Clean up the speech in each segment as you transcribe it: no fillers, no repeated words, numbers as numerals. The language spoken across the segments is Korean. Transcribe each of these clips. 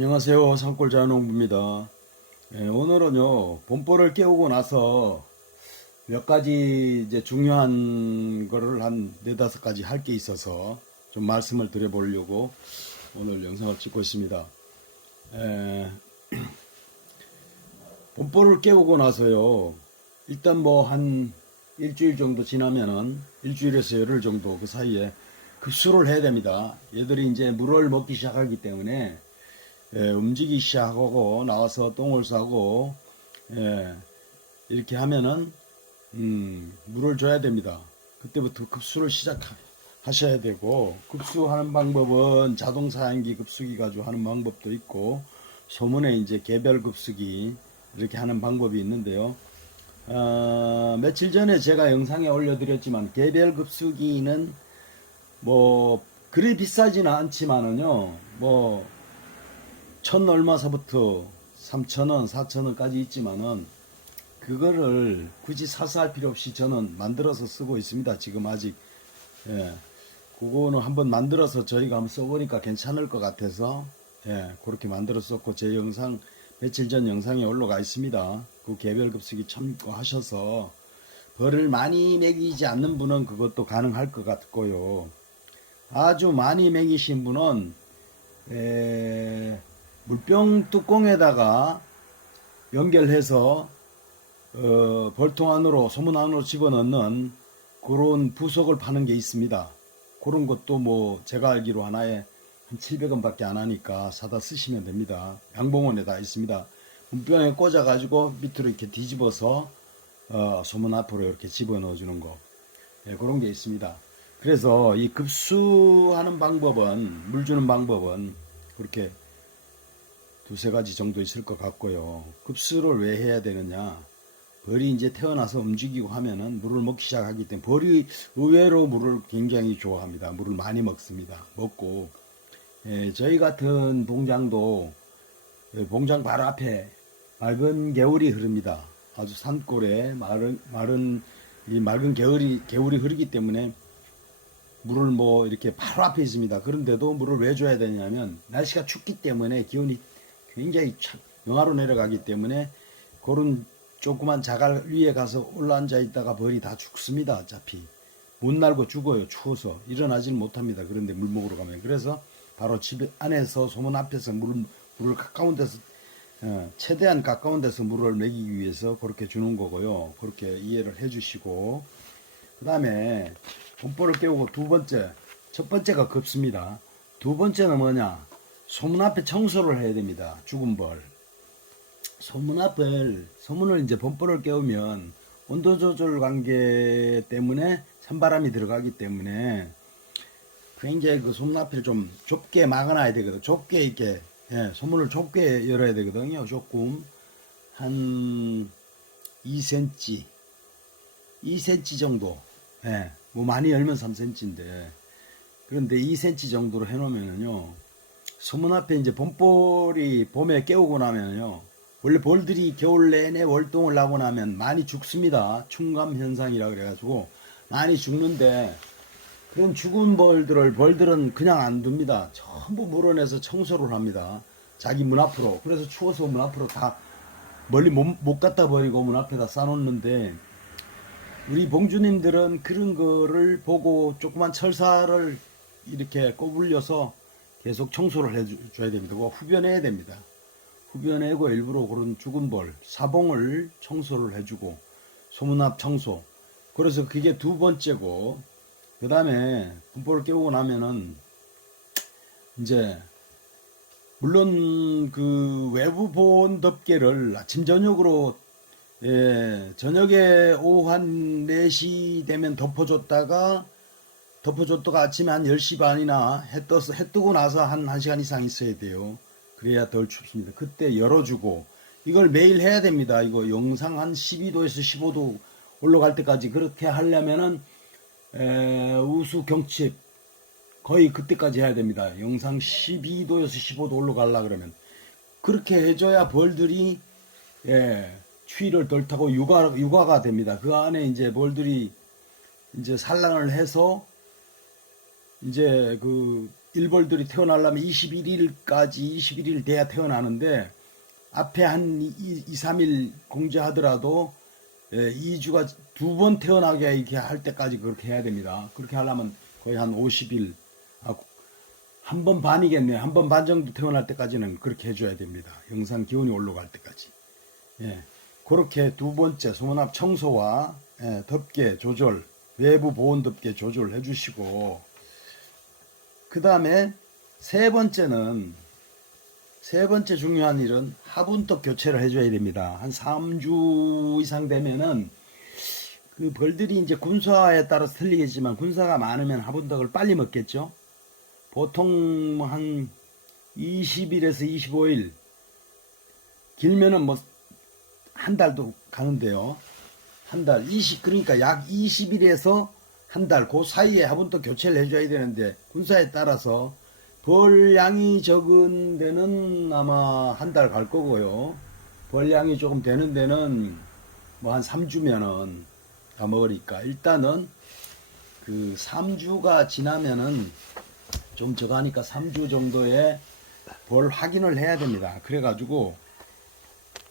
안녕하세요. 산골자농부입니다. 오늘은요, 봄보를 깨우고 나서 몇 가지 이제 중요한 거를 한 네다섯 가지 할 게 있어서 좀 말씀을 드려보려고 오늘 영상을 찍고 있습니다. 봄보를 깨우고 나서요, 일단 뭐 한 일주일 정도 지나면은 일주일에서 열흘 정도 그 사이에 급수를 해야 됩니다. 얘들이 이제 물을 먹기 시작하기 때문에 움직이기 시작하고 나와서 똥을 싸고 이렇게 하면은 물을 줘야 됩니다. 그때부터 급수를 시작하셔야 되고, 급수하는 방법은 자동사양기 급수기 가지고 하는 방법도 있고, 소문에 이제 개별 급수기 이렇게 하는 방법이 있는데요. 며칠 전에 제가 영상에 올려드렸지만 개별 급수기는 뭐 그리 비싸지는 않지만은요, 뭐 천 얼마서부터 3,000원, 4,000원까지 있지만은 그거를 굳이 사서 할 필요 없이 저는 만들어서 쓰고 있습니다. 지금 아직. 그거는 한번 만들어서 저희가 한번 써보니까 괜찮을 것 같아서 그렇게 만들어 썼고, 제 영상 며칠 전 영상에 올라가 있습니다. 그 개별 급식이 참고하셔서 벌을 많이 먹이지 않는 분은 그것도 가능할 것 같고요. 아주 많이 먹이신 분은 물병 뚜껑에다가 연결해서 벌통 안으로, 소문 안으로 집어넣는 그런 부속을 파는 게 있습니다. 그런 것도 뭐 제가 알기로 하나에 한 700원 밖에 안 하니까 사다 쓰시면 됩니다. 양봉원에 다 있습니다. 물병에 꽂아 가지고 밑으로 이렇게 뒤집어서 소문 앞으로 이렇게 집어넣어 주는 거, 그런 게 있습니다. 그래서 이 급수하는 방법은, 물 주는 방법은 그렇게 두세 가지 정도 있을 것 같고요. 급수를 왜 해야 되느냐? 벌이 이제 태어나서 움직이고 하면은 물을 먹기 시작하기 때문에, 벌이 의외로 물을 굉장히 좋아합니다. 물을 많이 먹습니다. 먹고, 저희 같은 봉장도 봉장 바로 앞에 맑은 개울이 흐릅니다. 아주 산골에 이 맑은 개울이 흐르기 때문에 물을 뭐 이렇게 바로 앞에 있습니다. 그런데도 물을 왜 줘야 되냐면, 날씨가 춥기 때문에 기온이 굉장히 영하로 내려가기 때문에 그런 조그만 자갈 위에 가서 올라앉아 있다가 벌이 다 죽습니다. 어차피 못 날고 죽어요. 추워서 일어나지는 못합니다. 그런데 물 먹으러 가면. 그래서 바로 집 안에서, 소문 앞에서 물을 가까운 데서, 최대한 가까운 데서 물을 먹이기 위해서 그렇게 주는 거고요. 그렇게 이해를 해 주시고, 그 다음에 봄보를 깨우고 첫 번째가 급습니다. 두 번째는 뭐냐? 소문 앞에 청소를 해야 됩니다. 죽은 벌. 소문을 이제 봄보를 깨우면 온도 조절 관계 때문에 찬바람이 들어가기 때문에 굉장히 그 소문 앞을 좀 좁게 막아놔야 되거든요. 좁게 이렇게, 소문을 좁게 열어야 되거든요. 조금 한 2cm, 2cm 정도. 뭐 많이 열면 3cm인데, 그런데 2cm 정도로 해놓으면요, 소문 앞에 이제 봄볼이 봄에 깨우고 나면요, 원래 볼들이 겨울 내내 월동을 나고 나면 많이 죽습니다. 충감 현상이라 그래가지고 많이 죽는데, 그런 죽은 벌들은 그냥 안 둡니다. 전부 물어내서 청소를 합니다. 자기 문 앞으로. 그래서 추워서 문 앞으로 다 멀리 못 갖다 버리고 문 앞에다 싸놓는데, 우리 봉주님들은 그런 거를 보고 조그만 철사를 이렇게 꼬불려서 계속 청소를 해줘야 됩니다. 그거 후벼내야 됩니다. 후벼내고 일부러 그런 죽은 벌, 사봉을 청소를 해주고, 소문 앞 청소. 그래서 그게 두 번째고, 그 다음에 분포를 깨우고 나면은 이제 물론 그 외부 보온 덮개를 아침 저녁으로, 저녁에 오후 한 4시 되면 덮어줬다가 아침에 한 10시 반이나 해 뜨고 나서 한 1시간 이상 있어야 돼요. 그래야 덜 춥습니다. 그때 열어주고, 이걸 매일 해야 됩니다. 이거 영상 한 12도에서 15도 올라갈 때까지 그렇게 하려면은 우수 경칩 거의 그때까지 해야 됩니다. 영상 12도에서 15도 올라가려 그러면 그렇게 해줘야 벌들이 추위를 덜 타고 육아가 됩니다. 그 안에 이제 벌들이 이제 산란을 해서 이제 그 일벌들이 태어나려면 21일 돼야 태어나는데 앞에 한 2, 3일 공제하더라도 2주가 2번 태어나게 이렇게 할 때까지 그렇게 해야 됩니다. 그렇게 하려면 거의 한 50일, 한 번 반이겠네요. 한 번 반 정도 태어날 때까지는 그렇게 해줘야 됩니다. 영상 기온이 올라갈 때까지. 예, 그렇게 두 번째 소문압 청소와 덮개 조절, 외부 보온 덮개 조절해 주시고, 그 다음에 세 번째 중요한 일은 화분떡 교체를 해줘야 됩니다. 한 3주 이상 되면은 그 벌들이 이제 군사에 따라서 틀리겠지만 군사가 많으면 화분떡을 빨리 먹겠죠. 보통 한 20일에서 25일, 길면은 뭐 한 달도 가는데요. 한 달, 그러니까 약 20일에서 한 달, 그 사이에 화분떡 교체를 해줘야 되는데, 군사에 따라서 벌량이 적은 데는 아마 한 달 갈 거고요. 벌량이 조금 되는 데는 뭐 한 3주면은 다 먹으니까, 일단은 그 3주가 지나면은 좀 저가니까 3주 정도의 벌 확인을 해야 됩니다. 그래가지고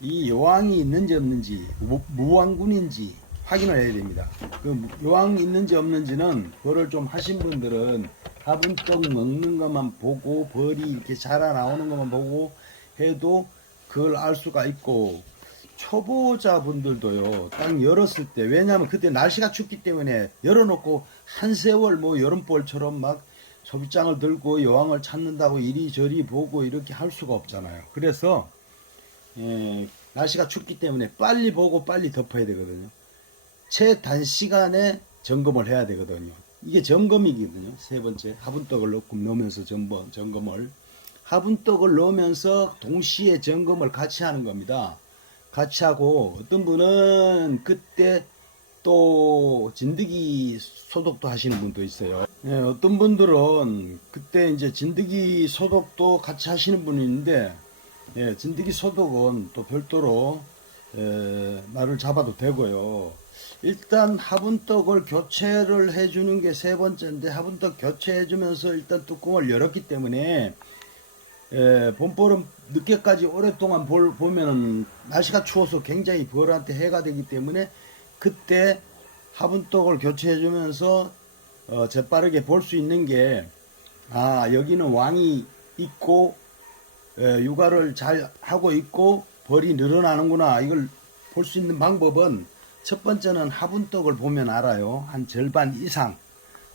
이 여왕이 있는지 없는지, 무왕군인지 확인을 해야 됩니다. 그 여왕 있는지 없는지는 벌을 좀 하신 분들은 화분떡 먹는 것만 보고 벌이 이렇게 자라 나오는 것만 보고 해도 그걸 알 수가 있고, 초보자분들도요, 딱 열었을 때, 왜냐하면 그때 날씨가 춥기 때문에 열어놓고 한 세월 뭐 여름벌처럼 막 소비장을 들고 여왕을 찾는다고 이리저리 보고 이렇게 할 수가 없잖아요. 그래서 날씨가 춥기 때문에 빨리 보고 빨리 덮어야 되거든요. 최단시간에 점검을 해야 되거든요. 이게 점검이거든요. 세 번째, 화분떡을 넣으면서 점검을. 화분떡을 넣으면서 동시에 점검을 같이 하는 겁니다. 같이 하고, 어떤 분은 그때 또 진드기 소독도 하시는 분도 있어요. 어떤 분들은 그때 이제 진드기 소독도 같이 하시는 분이 있는데, 진드기 소독은 또 별도로 날을 잡아도 되고요. 일단 화분떡을 교체를 해주는 게 세 번째인데, 화분떡 교체해주면서 일단 뚜껑을 열었기 때문에 봄벌은 늦게까지 오랫동안 보면은 날씨가 추워서 굉장히 벌한테 해가 되기 때문에, 그때 화분떡을 교체해주면서 재빠르게 볼 수 있는 게, 여기는 왕이 있고 육아를 잘 하고 있고 벌이 늘어나는구나, 이걸 볼 수 있는 방법은, 첫 번째는 화분떡을 보면 알아요. 한 절반 이상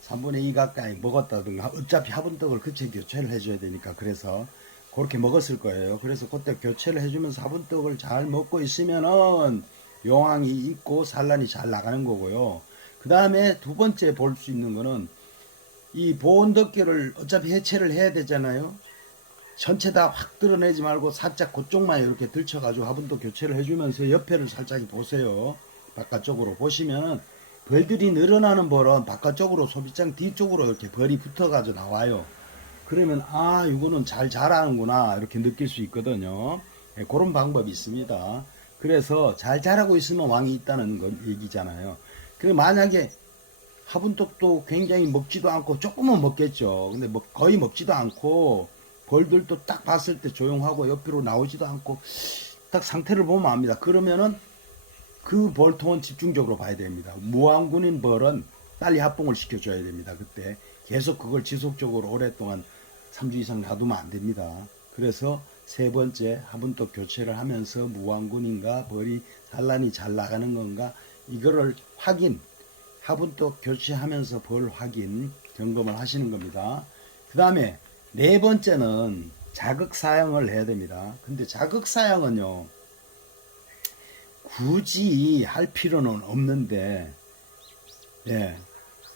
3분의 2 가까이 먹었다든가, 어차피 화분떡을 그때 교체를 해줘야 되니까, 그래서 그렇게 먹었을 거예요. 그래서 그때 교체를 해주면서 화분떡을 잘 먹고 있으면은 용왕이 있고 산란이 잘 나가는 거고요. 그 다음에 두 번째 볼 수 있는 거는, 이 보온 덮개를 어차피 해체를 해야 되잖아요. 전체 다 확 드러내지 말고 살짝 그쪽만 이렇게 들쳐가지고 화분떡 교체를 해주면서 옆에를 살짝 보세요. 바깥쪽으로 보시면은 벌들이 늘어나는 벌은 바깥쪽으로, 소비장 뒤쪽으로 이렇게 벌이 붙어가지고 나와요. 그러면 이거는 잘 자라는구나 이렇게 느낄 수 있거든요. 그런 방법이 있습니다. 그래서 잘 자라고 있으면 왕이 있다는 건 얘기잖아요. 그 만약에 화분떡도 굉장히 먹지도 않고, 조금은 먹겠죠. 근데 뭐 거의 먹지도 않고, 벌들도 딱 봤을 때 조용하고 옆으로 나오지도 않고, 딱 상태를 보면 압니다. 그러면은 그 벌통은 집중적으로 봐야 됩니다. 무왕군인 벌은 빨리 합봉을 시켜줘야 됩니다. 그때 계속 그걸 지속적으로 오랫동안 3주 이상 놔두면 안 됩니다. 그래서 세 번째, 화분떡 교체를 하면서 무왕군인가, 벌이 산란이 잘 나가는 건가, 이거를 화분떡 교체하면서 벌 확인, 점검을 하시는 겁니다. 그 다음에 네 번째는 자극 사용을 해야 됩니다. 근데 자극 사용은요, 굳이 할 필요는 없는데,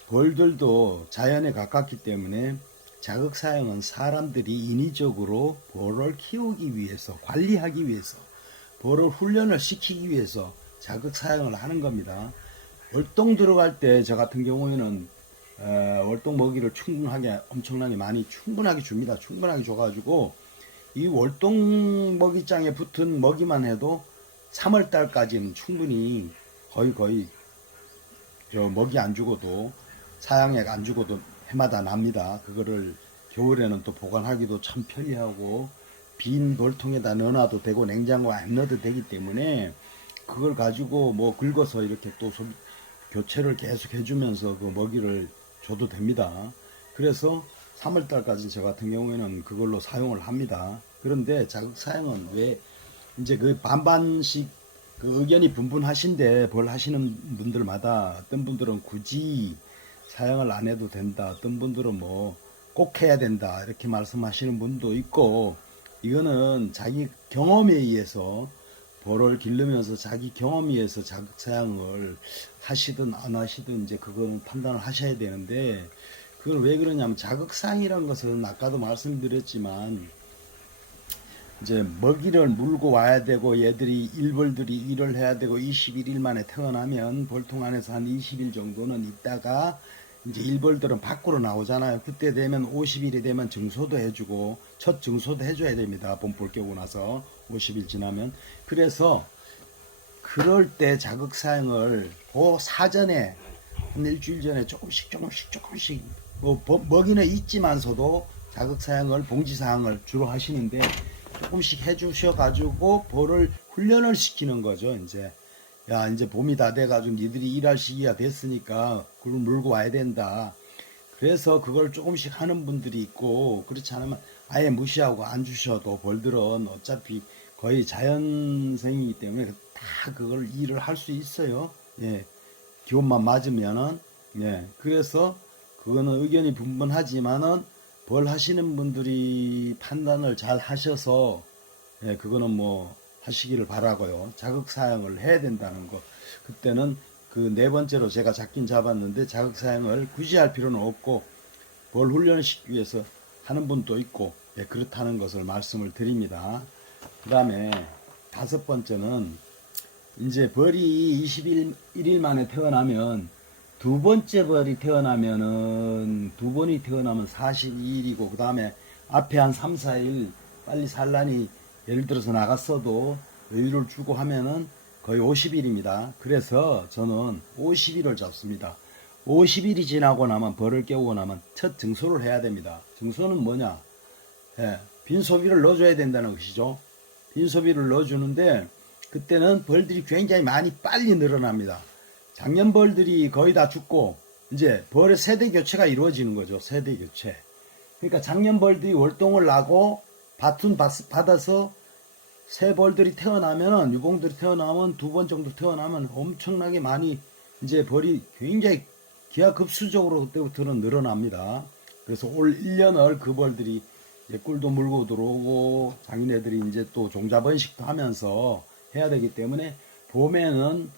벌들도 자연에 가깝기 때문에 자극 사용은 사람들이 인위적으로 벌을 키우기 위해서, 관리하기 위해서, 벌을 훈련을 시키기 위해서 자극 사용을 하는 겁니다. 월동 들어갈 때 저 같은 경우에는 월동 먹이를 충분하게 줍니다. 충분하게 줘가지고 이 월동 먹이장에 붙은 먹이만 해도 3월달까지는 충분히 거의 저 먹이 안 주고도, 사양액 안 주고도 해마다 납니다. 그거를 겨울에는 또 보관하기도 참 편리하고 빈 벌통에다 넣어놔도 되고 냉장고에 안 넣어도 되기 때문에 그걸 가지고 뭐 긁어서 이렇게 또 교체를 계속 해주면서 그 먹이를 줘도 됩니다. 그래서 3월달까지 저 같은 경우에는 그걸로 사용을 합니다. 그런데 자극 사용은 왜 이제 그 반반씩 그 의견이 분분하신데 벌 하시는 분들마다 어떤 분들은 굳이 사용을 안 해도 된다. 어떤 분들은 뭐 꼭 해야 된다. 이렇게 말씀하시는 분도 있고 이거는 자기 경험에 의해서 벌을 기르면서 자기 경험에 의해서 자극 사용을 하시든 안 하시든 이제 그거는 판단을 하셔야 되는데 그건 왜 그러냐면 자극 사용이라는 것은 아까도 말씀드렸지만 이제 먹이를 물고 와야 되고 얘들이 일벌들이 일을 해야 되고 21일 만에 태어나면 벌통 안에서 한 20일 정도는 있다가 이제 일벌들은 밖으로 나오잖아요. 그때 되면 50일이 되면 증소도 해주고 첫 증소도 해줘야 됩니다. 봄볼 깨고 나서 50일 지나면. 그래서 그럴 때 자극 사용을 그 사전에 한 일주일 전에 조금씩 뭐 먹이는 있지만서도 자극 사용을 봉지 사항을 주로 하시는데 조금씩 해주셔 가지고 벌을 훈련을 시키는 거죠. 이제 야 이제 봄이 다 돼가지고 니들이 일할 시기가 됐으니까 그걸 물고 와야 된다. 그래서 그걸 조금씩 하는 분들이 있고 그렇지 않으면 아예 무시하고 안 주셔도 벌들은 어차피 거의 자연생이기 때문에 다 그걸 일을 할 수 있어요. 예, 기온만 맞으면은 예, 그래서 그거는 의견이 분분하지만은 벌 하시는 분들이 판단을 잘 하셔서 예, 그거는 뭐 하시기를 바라고요. 자극 사용을 해야 된다는 거. 그때는 그 네 번째로 제가 잡긴 잡았는데 자극 사용을 굳이 할 필요는 없고 벌 훈련시키기 위해서 하는 분도 있고 예, 그렇다는 것을 말씀을 드립니다. 그 다음에 다섯 번째는 이제 벌이 21일 만에 태어나면 두 번째 벌이 태어나면은 두 번이 태어나면 42일이고 그 다음에 앞에 한 3, 4일 빨리 산란이 예를 들어서 나갔어도 여유를 주고 하면은 거의 50일입니다. 그래서 저는 50일을 잡습니다. 50일이 지나고 나면 벌을 깨우고 나면 첫 증소를 해야 됩니다. 증소는 뭐냐? 예, 빈소비를 넣어줘야 된다는 것이죠. 빈소비를 넣어주는데 그때는 벌들이 굉장히 많이 빨리 늘어납니다. 작년 벌들이 거의 다 죽고 이제 벌의 세대 교체가 이루어지는 거죠. 세대 교체. 그러니까 작년 벌들이 월동을 나고 밭은 받아서 새 벌들이 태어나면은 유봉들이 태어나면 두 번 정도 태어나면 엄청나게 많이 이제 벌이 굉장히 기하급수적으로 그때부터는 늘어납니다. 그래서 올 1년을 그 벌들이 꿀도 물고 들어오고 자기네들이 이제 또 종자번식도 하면서 해야 되기 때문에 봄에는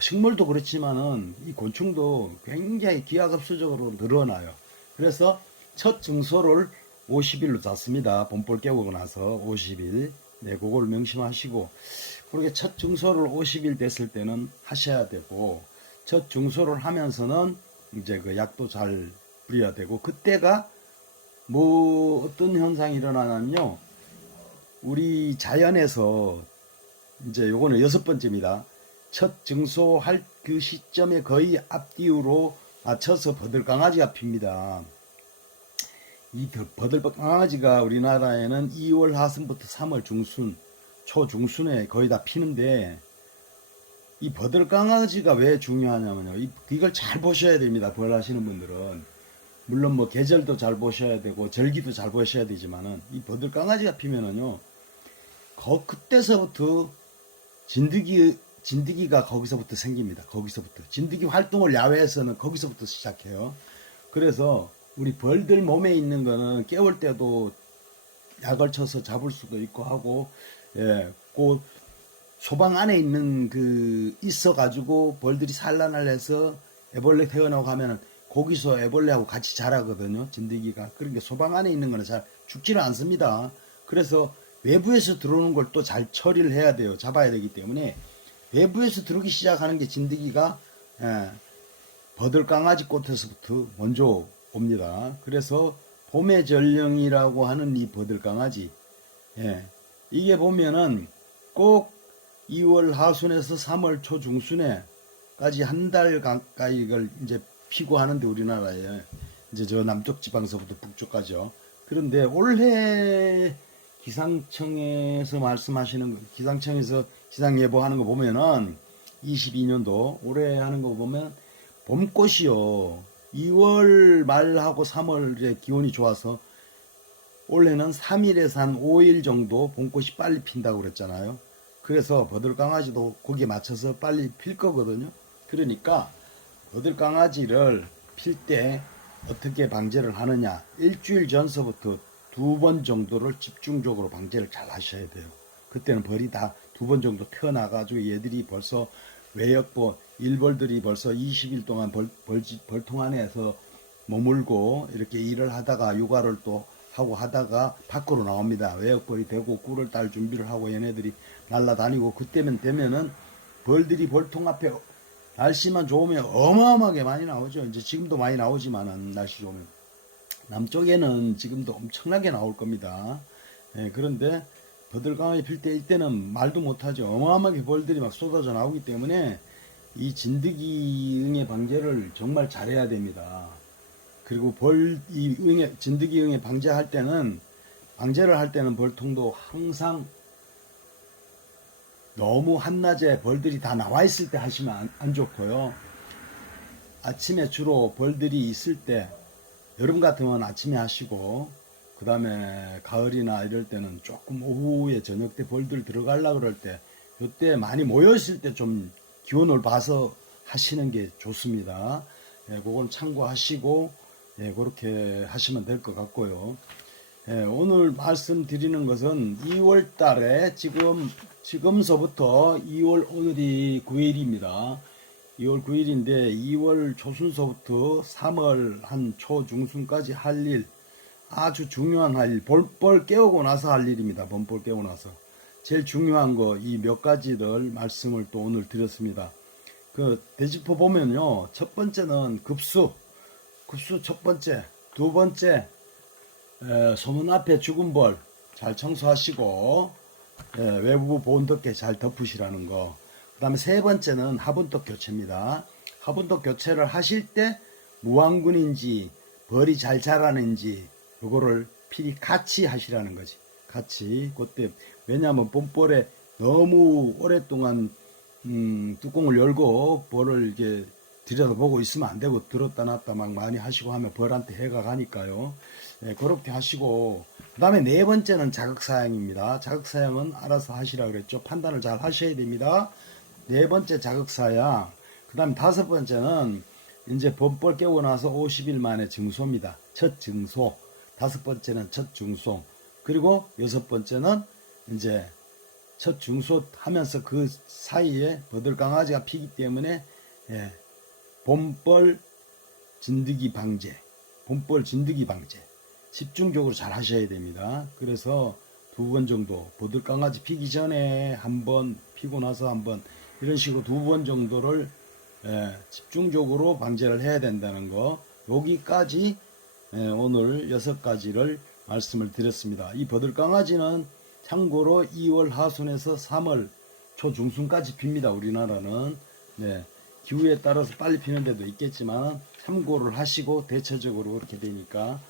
식물도 그렇지만은 이 곤충도 굉장히 기하급수적으로 늘어나요. 그래서 첫 증소를 50일로 잡습니다. 봄볼 깨우고 나서 50일. 네, 그걸 명심하시고 그렇게 첫 증소를 50일 됐을 때는 하셔야 되고 첫 증소를 하면서는 이제 그 약도 잘 뿌려야 되고 그때가 뭐 어떤 현상이 일어나냐면요. 우리 자연에서 이제 요거는 여섯 번째입니다. 첫 증소할 그 시점에 거의 앞뒤로 맞춰서 버들강아지가 핍니다. 이 버들강아지가 우리나라에는 2월 하순부터 3월 중순, 초중순에 거의 다 피는데 이 버들강아지가 왜 중요하냐면요. 이걸 잘 보셔야 됩니다. 벌 하시는 분들은. 물론 뭐 계절도 잘 보셔야 되고 절기도 잘 보셔야 되지만은 이 버들강아지가 피면은요. 그때서부터 진드기가 거기서부터 생깁니다. 거기서부터. 진드기 활동을 야외에서는 거기서부터 시작해요. 그래서 우리 벌들 몸에 있는 거는 깨울 때도 약을 쳐서 잡을 수도 있고 하고, 예, 그 소방 안에 있는 그 있어가지고 벌들이 산란을 해서 애벌레 태어나고 하면은 거기서 애벌레하고 같이 자라거든요. 진드기가. 그러니까 소방 안에 있는 거는 잘 죽지를 않습니다. 그래서 외부에서 들어오는 걸 또 잘 처리를 해야 돼요. 잡아야 되기 때문에 외부에서 들어오기 시작하는 게 진드기가 버들강아지 꽃에서부터 먼저 옵니다. 그래서 봄의 전령이라고 하는 이 버들강아지 이게 보면은 꼭 2월 하순에서 3월 초중순에까지 한 달 가까이 이걸 이제 피고 하는데 우리나라에 이제 저 남쪽 지방서부터 북쪽까지요. 그런데 올해 기상청에서 말씀하시는 기상청에서 기상 예보하는 거 보면은 22년도 올해 하는 거 보면 봄꽃이요. 2월 말하고 3월에 기온이 좋아서 올해는 3일에서 한 5일 정도 봄꽃이 빨리 핀다고 그랬잖아요. 그래서 버들강아지도 거기에 맞춰서 빨리 필 거거든요. 그러니까 버들강아지를 필 때 어떻게 방제를 하느냐. 일주일 전서부터 2번 정도를 집중적으로 방제를 잘 하셔야 돼요. 그때는 벌이 다 2번 정도 태어나가지고 얘들이 벌써 외역벌, 일벌들이 벌써 20일 동안 벌통 안에서 머물고 이렇게 일을 하다가 육아를 또 하고 하다가 밖으로 나옵니다. 외역벌이 되고 꿀을 딸 준비를 하고 얘네들이 날아다니고 그때면 되면은 벌들이 벌통 앞에 날씨만 좋으면 어마어마하게 많이 나오죠. 이제 지금도 많이 나오지만은 날씨 좋으면 남쪽에는 지금도 엄청나게 나올 겁니다. 예, 그런데 버들강아지 필 때 이때는 말도 못하죠. 어마어마하게 벌들이 막 쏟아져 나오기 때문에 이 진드기응의 방제를 정말 잘해야 됩니다. 그리고 진드기응의 방제할 때는 방제를 할 때는 벌통도 항상 너무 한낮에 벌들이 다 나와 있을 때 하시면 안 좋고요. 아침에 주로 벌들이 있을 때 여름 같으면 아침에 하시고 그 다음에 가을이나 이럴 때는 조금 오후에 저녁 때 벌들 들어가려고 그럴 때 이때 많이 모여있을 때 좀 기온을 봐서 하시는 게 좋습니다. 예, 그건 참고하시고 예, 그렇게 하시면 될 것 같고요. 예, 오늘 말씀드리는 것은 2월 달에 지금서부터 2월 오늘이 9일입니다. 2월 9일인데 2월 초순서부터 3월 한 초중순까지 할 일, 아주 중요한 할 일, 벌 깨우고 나서 할 일입니다. 범벌 깨우고 나서. 제일 중요한 거 이 몇 가지를 말씀을 또 오늘 드렸습니다. 그 되짚어 보면요. 첫 번째는 급수 첫 번째, 두 번째 소문 앞에 죽은 벌 잘 청소하시고 외부 보온덮개 잘 덮으시라는 거. 그 다음에 세 번째는 화분떡 교체입니다. 화분떡 교체를 하실 때 무왕군인지 벌이 잘 자라는지 이거를 필히 같이 하시라는 거지. 같이. 그때 왜냐하면 봄벌에 너무 오랫동안 뚜껑을 열고 벌을 이렇게 들여다보고 있으면 안 되고 들었다 놨다 막 많이 하시고 하면 벌한테 해가 가니까요. 예, 그렇게 하시고 그 다음에 네 번째는 자극사양입니다. 자극사양은 알아서 하시라 그랬죠. 판단을 잘 하셔야 됩니다. 네 번째 자극사양. 그 다음에 다섯 번째는 이제 범벌 깨고 나서 50일 만에 증소입니다. 첫 증소. 다섯 번째는 첫 중소. 그리고 여섯 번째는 이제 첫 중소 하면서 그 사이에 버들강아지가 피기 때문에 예, 봄벌 진드기 방제, 봄벌 진드기 방제 집중적으로 잘 하셔야 됩니다. 그래서 2번 정도 버들강아지 피기 전에 한 번, 피고 나서 한 번 이런 식으로 2번 정도를 집중적으로 방제를 해야 된다는 거. 여기까지 오늘 6가지를 말씀을 드렸습니다. 이 버들강아지는 참고로 2월 하순에서 3월 초중순까지 핍니다. 우리나라는. 네. 기후에 따라서 빨리 피는 데도 있겠지만 참고를 하시고 대체적으로 그렇게 되니까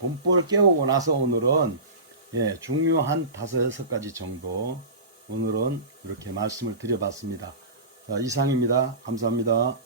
봄벌 깨우고 나서 오늘은 중요한 5, 6가지 정도 오늘은 이렇게 말씀을 드려봤습니다. 자, 이상입니다. 감사합니다.